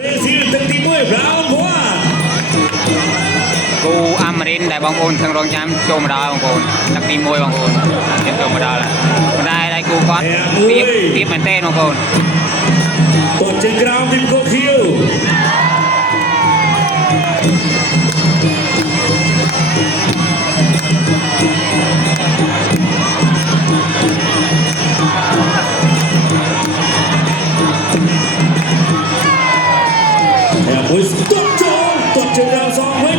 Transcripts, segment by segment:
Brazil ទឹកទី1 round 1 គូអាមេរិនដែលបងប្អូនទាំងរងចាំចូលមកដល់បងប្អូនទឹកទី1បងប្អូនខ្ញុំចូលមកដល់ប៉ុន្តែដៃគូគាត់ទៀបមែនទេបងប្អូន ទាត់ជើងក្រោមពីកូខៀវមួយស្ទាត់ចូលទាត់ជើងក្រោមសងវិញ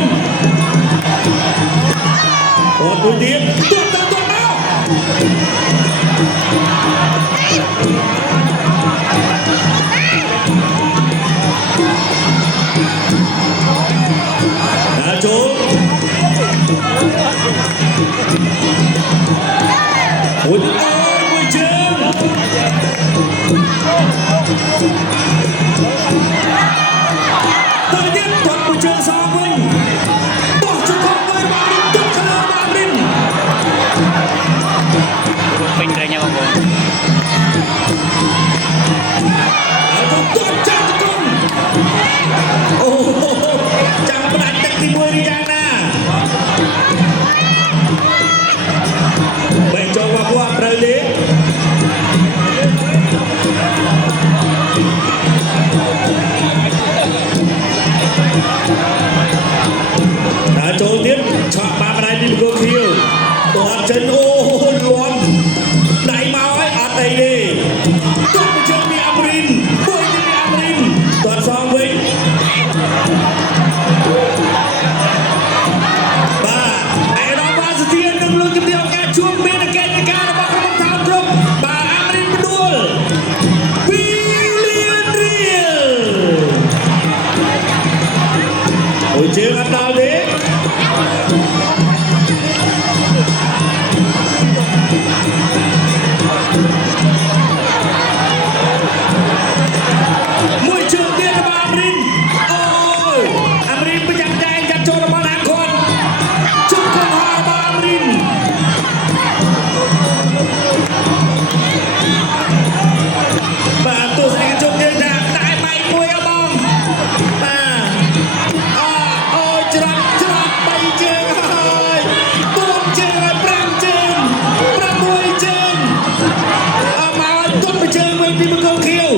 ទាត់មួយទៀតទាត់មកចូលមួយជើងទៅទៀតទាត់មួយជើងសងវិញបោះជង្គង់មួយបានទាត់ខាងបានរិនពេញត្រេញបងប្អូនទាត់ចាក់ជង្គង់អូចាំផ្ដាច់ទឹកទី1ឬយ៉ាងណាបែកចូលមកគាត់ត្រូវទេដល់ចូលទៀតឆក់បាក់ដៃពីកូខៀវទាត់ចិនអូលន់ដៃមកហើយអត់អីទេទាត់ជើងពីអាមេរិនមួយពីអាមេរិនទាត់សងវិញបាទអេរ៉ូបាស្ទៀននឹងលោកជំទាវការជួបមានកិច្ចការរបស់ក្រុមថោកគ្រប់បាទអាមេរិនផ្ដួល2លានរៀលអូជើងអត់ដល់ទេមួយជើងទៀតរបស់អាមេរិនអូយអាមេរិនប្រចាំតែងចាត់ចូលរបស់អាគាត់ជុំកងហរបស់អាមេរិនបាទទស្សនិកជនយើងថាតែបែកមួយអបងបាទអូច្រត់3ជើងហើយ4ជើងហើយ5ជើង6ជើងមកទុតមួយជើងវិញពីមកកូខៀវ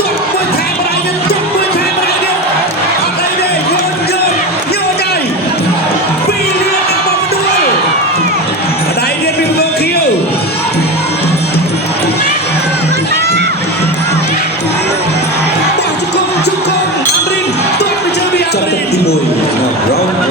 ទុតមួយខែបដៃនេះទុតមួយខែបដៃនេះអត់អីទេយកទៅ2លានរបស់ផ្ដួលបដៃនេះពីមកកូខៀវបោះជង្គង់អាមេរិកទុតមួយជើងពីអាមេរិកទី1 round